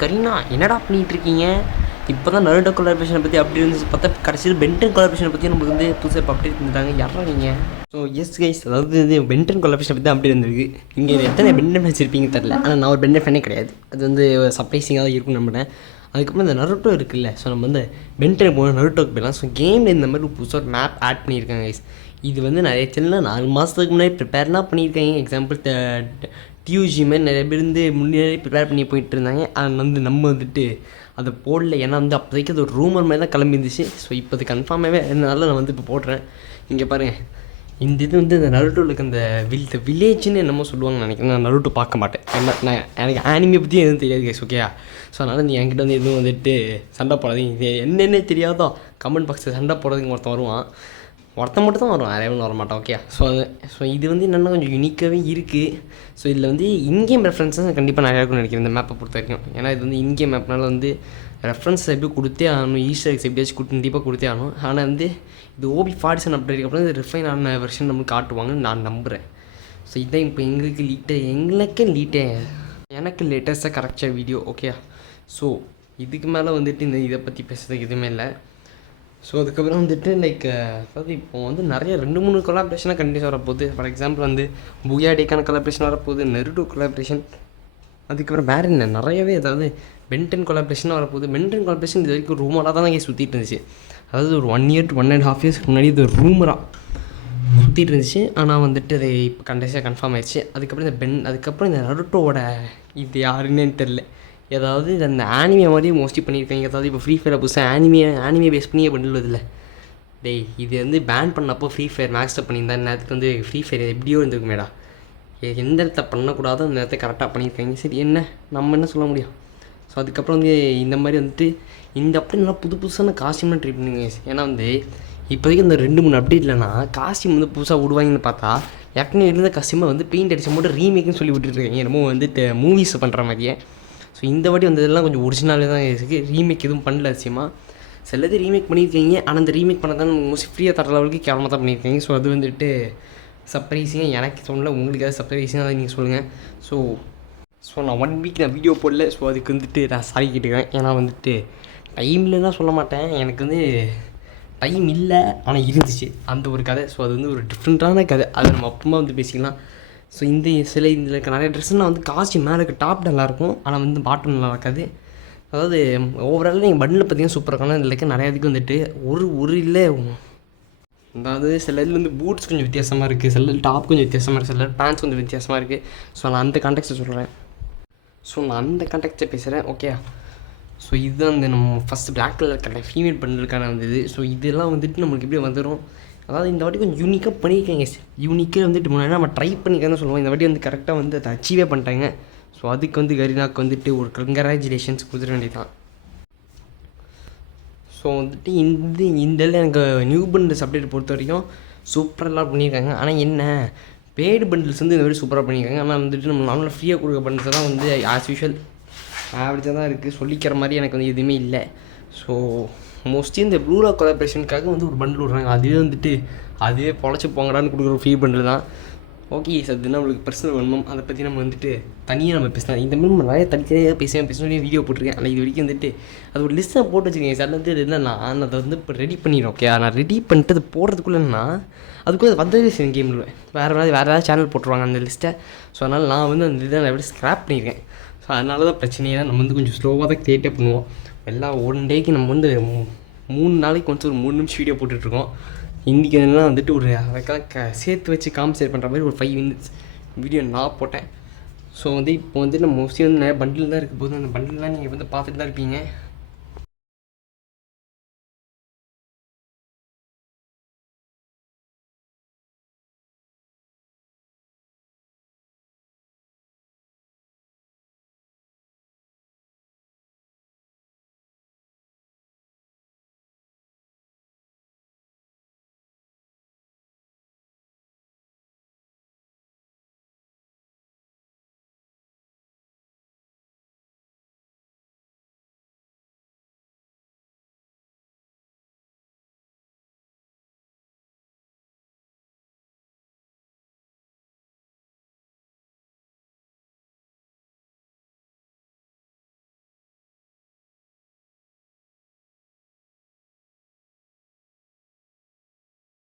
கரீனா என்னடா பண்ணிகிட்டு இருக்கீங்க? இப்போ தான் நருட்டோ கொலாபரேஷனை பற்றி அப்படி இருந்துச்சு பார்த்தா கடைசியில் பென்டன் கொலாபரேஷனை பற்றி நம்மளுக்கு வந்து புதுசாக இப்போ அப்டேட் பண்ணிட்டாங்க. யாரா நீங்கள்? ஸோ எஸ் கைஸ், அதாவது இது பென்டன் கொலாபரேஷனை பற்றி அப்படி இருந்திருக்கு. இங்கே எத்தனை பென்டன் வச்சுருப்பீங்க தெரில, ஆனால் நான் ஒரு பென்டன் ஃபேனே கிடையாது. அது வந்து சர்ப்ரைசிங்காக தான் இருக்கும்னு நம்பினேன். அதுக்கப்புறம் இந்த நருட்டோ இருக்குல்ல, ஸோ நம்ம வந்து பென்டன் போகணும் நருட்டோக்கு போயிடலாம். ஸோ கேமில் இந்த மாதிரி புதுசாக ஒரு மேப் ஆட் பண்ணியிருக்காங்க கைஸ். இது வந்து நிறைய சேனலில் 4 மாதத்துக்கு முன்னாடி ப்ரிப்பேர்லாம் பண்ணியிருக்காங்க. எக்ஸாம்பிள் டியூஜி மாதிரி நிறைய பேர் வந்து முன்னாடி ப்ரிப்பேர் பண்ணி போயிட்டு இருந்தாங்க. ஆனால் வந்து நம்ம வந்துட்டு அதை போடல. ஏன்னா வந்து அப்போதைக்கு அது ஒரு ரூமர் மாதிரி தான் கிளம்பிருந்துச்சு. ஸோ இப்போ அது கன்ஃபார்மாகவே அதனால நான் வந்து இப்போ போடுறேன். இங்கே பாருங்கள், இந்த இது வந்து இந்த நருட்டோவில் அந்த வில்லேஜ்னு என்னமோ சொல்லுவாங்கன்னு நினைக்கிறேன். நான் நருட்டோ பார்க்க மாட்டேன். நான் எனக்கு ஆனிமே பற்றி எதுவும் தெரியாது கைஸ், ஓகேயா? ஸோ அதனால் நீ என்கிட்ட வந்து எதுவும் வந்துட்டு சண்டை போடாதீங்க. இது என்னென்ன தெரியாதோ கமெண்ட் பாக்ஸில் சண்டை போடுறதுக்கு ஒருத்தன் வருவான். ஒருத்தன் மட்டும் தான் வரும், நிறைய வர மாட்டான், ஓகே? ஸோ இது வந்து என்னென்னா கொஞ்சம் யூனிக்காகவே இருக்குது. ஸோ இதில் வந்து இன்கேம் ரெஃபரன்ஸஸ் கண்டிப்பாக நிறையா இருக்கும்னு நினைக்கிறேன் இந்த மேப்பை பொறுத்த வரைக்கும். ஏன்னா இது வந்து இன்கேம் மேப்னால வந்து ரெஃபரன்ஸ் எப்படி கொடுத்தே ஆகணும், ஈஸ்டர் எக்ஸ் எப்படியாச்சும் கண்டிப்பாக கொடுத்தே ஆகணும். ஆனால் வந்து இது OB47 அப்டேட் அப்புறம் இது ரிஃபைன் ஆன வெர்ஷன் நம்மளுக்கு காட்டுவாங்கன்னு நான் நம்புகிறேன். ஸோ இதான் இப்போ எனக்கு லேட்டஸ்ட்டாக கரெக்டாக வீடியோ, ஓகே? ஸோ இதுக்கு மேலே வந்துட்டு இந்த இதை பற்றி பேசுறதுக்கு எதுவுமே இல்லை. ஸோ அதுக்கப்புறம் வந்துட்டு அதாவது இப்போ வந்து நிறைய 2-3 கொலாபரேஷனாக கண்டிப்பாக வரப்போகுது. ஃபார் எக்ஸாம்பிள் வந்து புயாடேக்கான கொலாபரேஷன் வரப்போகுது, நருட்டோ கொலாபரேஷன், அதுக்கப்புறம் வேறு என்ன நிறையவே, அதாவது பென்டன் கொலாபரேஷனாக வரப்போகுது. பென்டன் கொலாபரேஷன் இது வரைக்கும் ரூமராக தான் இங்கே சுற்றிட்டு இருந்துச்சு. அதாவது ஒரு 1 year to 1.5 years முன்னாடி இது ஒரு ரூமராக சுற்றிட்டு இருந்துச்சு. ஆனால் வந்துட்டு அது இப்போ கண்டிப்பாக கன்ஃபார்ம் ஆயிடுச்சு. அதுக்கப்புறம் இந்த நருட்டோவோட இது யாருன்னு தெரில. ஏதாவது அந்த ஆனிமே மாதிரியே மோஸ்ட்லி பண்ணியிருக்காங்க. அதாவது இப்போ ஃப்ரீ ஃபயரை புதுசாக ஆனிமே பேஸ் பண்ணியே பண்ணுறதில்ல. டேய், இது வந்து பேன் பண்ணப்போ ஃப்ரீ ஃபயர் மேக்ஸ்அப் பண்ணியிருந்தா நேரத்துக்கு வந்து ஃப்ரீ ஃபயர் எப்படியோ இருந்திருக்குமேடா. எந்த இடத்த பண்ணக்கூடாதோ அந்த இடத்த கரெக்டாக பண்ணியிருக்காங்க. சரி, என்ன நம்ம என்ன சொல்ல முடியும்? ஸோ அதுக்கப்புறம் வந்து இந்த மாதிரி வந்துட்டு இந்த அப்படி நல்லா புதுசான காஸ்டியூம்லாம் ட்ரை பண்ணுங்க. ஏன்னா வந்து இப்போதைக்கு இந்த 2-3 அப்டேட் இல்லைனா காஸ்டியூம் வந்து புதுசாக விடுவாங்கன்னு பார்த்தா ஏற்கனவே இருந்த காஸ்டியூமை வந்து பெயிண்ட் அடிச்ச மட்டும் ரீமேக்குன்னு சொல்லி விட்டுருக்காங்க. என்னமோ வந்துட்டு மூவிஸ் பண்ணுற மாதிரியே. ஸோ இந்த வாட்டி வந்ததெல்லாம் கொஞ்சம் ஒரிஜினலாக தான் இருக்குது. ரீமேக் எதுவும் பண்ணல அதிசயமாக. சிலது ரீமேக் பண்ணியிருக்கீங்க, ஆனால் அந்த ரீமேக் பண்ண தான் மோஸ்ட்லி ஃப்ரீயாக தர லெவலுக்கு கேவலமாக தான் பண்ணியிருக்கீங்க. ஸோ அது வந்துட்டு சர்ப்ரைஸிங்காக எனக்கு தோணல. உங்களுக்கு ஏதாவது சர்ப்ரைஸிங்காக தான் நீங்கள் சொல்லுங்கள். ஸோ நான் 1 week நான் வீடியோ போடல. ஸோ அதுக்கு வந்துட்டு நான் சாரி கேட்டுக்கிறேன். ஏன்னா வந்துட்டு டைமில் தான் சொல்ல மாட்டேன், எனக்கு வந்து டைம் இல்லை, ஆனால் இருந்துச்சு அந்த ஒரு கதை. ஸோ அது வந்து ஒரு டிஃப்ரெண்ட்டான கதை, அதை நம்ம அப்புறமா வந்து பேசிக்கலாம். ஸோ இதில் இருக்க நிறைய ட்ரெஸ்ஸுலாம் வந்து காஸ்டியூம் மேலே இருக்க டாப் நல்லாயிருக்கும், ஆனால் வந்து பாட்டம் நல்லா இருக்காது. அதாவது ஓவரால் நீங்கள் பண்டில் பார்த்தீங்கன்னா சூப்பராக இருக்கும். ஆனால் இதில் நிறையா இதுக்கு வந்துட்டு ஒரு இல்லை. அதாவது சில இதில் வந்து பூட்ஸ் கொஞ்சம் வித்தியாசமாக இருக்குது, சில டாப் கொஞ்சம் வித்தியாசமாக இருக்குது, சில பேண்ட்ஸ் கொஞ்சம் வித்தியாசமாக இருக்குது. ஸோ நான் அந்த கான்டெக்ட்டை சொல்கிறேன். ஸோ நான் அந்த கான்டெக்ட்டை பேசுகிறேன், ஓகே? ஸோ இதுதான் வந்து நம்ம ஃபஸ்ட்டு பிளாக் கலர் கரெக்டாக ஃபீமேல் பண்டிலுக்கான வந்தது. ஸோ இதெல்லாம் வந்துட்டு நம்மளுக்கு எப்படி வந்துடும், அதாவது இந்த வாட்டி கொஞ்சம் யூனிக்காக பண்ணியிருக்காங்க. யூனிக்காக வந்துட்டு முன்னாடி நம்ம ட்ரை பண்ணிக்கன்னு சொல்லுவோம். இந்த வாட்டி வந்து கரெக்டாக வந்து அதை அச்சீவே பண்ணிட்டாங்க. ஸோ அதுக்கு வந்து கரீனாவுக்கு வந்துட்டு ஒரு கங்க்ராச்சுலேஷன்ஸ் கொடுத்துட வேண்டியதான். ஸோ வந்துட்டு இதில் எனக்கு நியூ பண்டில்ஸ் அப்டேட் பொறுத்த வரைக்கும் சூப்பரெல்லாம் பண்ணியிருக்காங்க. ஆனால் என்ன பெய்டு பண்டில்ஸ் வந்து இந்த மாதிரி சூப்பராக பண்ணியிருக்காங்க. ஆனால் வந்துட்டு நம்ம நார்மலாக ஃப்ரீயாக கொடுக்க பண்டில்ஸ் தான் வந்து ஆஸ் யூஷுவல் ஆவரேஜாக தான் இருக்குது. சொல்லிக்கிற மாதிரி எனக்கு வந்து எதுவுமே இல்லை. ஸோ மோஸ்ட்லி இந்த ப்ளூ ராக் கொலாபரேஷனுக்காக வந்து ஒரு பண்டில் விட்றாங்க. அதுவே வந்துட்டு அதுவே பொழைச்சி போங்கடான்னு கொடுக்குற ஒரு ஃப்ரீ பண்டில் தான். ஓகே சார், அது நம்மளுக்கு பர்சனல் வேணும், அதை பற்றி நம்ம வந்துட்டு தனியாக நம்ம பேசலாம். இந்த மாதிரி நம்ம நிறைய தனித்தனியாக பேசுவேன் வீடியோ போட்டிருக்கேன். ஆனால் இது வரைக்கும் வந்துட்டு அது ஒரு லிஸ்ட்டாக போட்டு வச்சுருக்கேன் சார். வந்து இல்லைன்னா நான் அதை வந்து இப்போ ரெடி பண்ணிடுறேன், ஓகே? நான் ரெடி பண்ணிட்டு அது போடுறதுக்குள்ளேன்னா அதுக்குள்ளே அது வந்ததே சரி கேமில் வேறு ஏதாவது சேனல் போட்டுருவாங்க அந்த லிஸ்ட்டை. ஸோ அதனால் நான் வந்து அந்த இதை எப்படி ஸ்க்ராப் பண்ணியிருக்கேன். ஸோ அதனால தான் பிரச்சனையே தான். நம்ம வந்து கொஞ்சம் ஸ்லோவாக தான் கிரியேட்டே பண்ணுவோம். எல்லாம் 1 டேக்கு நம்ம வந்து 3 நாளைக்கு வந்து ஒரு 3 நிமிஷம் வீடியோ போட்டுட்ருக்கோம். இன்றைக்கி எல்லாம் வந்துட்டு ஒரு அதுக்காக சேர்த்து வச்சு காம்பன்சேட் பண்ணுற மாதிரி ஒரு 5 minutes வீடியோ நான் போட்டேன். ஸோ வந்து இப்போ வந்து நம்ம மோஸ்ட்லி வந்து நிறைய பண்டில் தான் இருக்க போது அந்த பண்டில்லாம் நீங்கள் வந்து பார்த்துட்டு தான் இருப்பீங்க.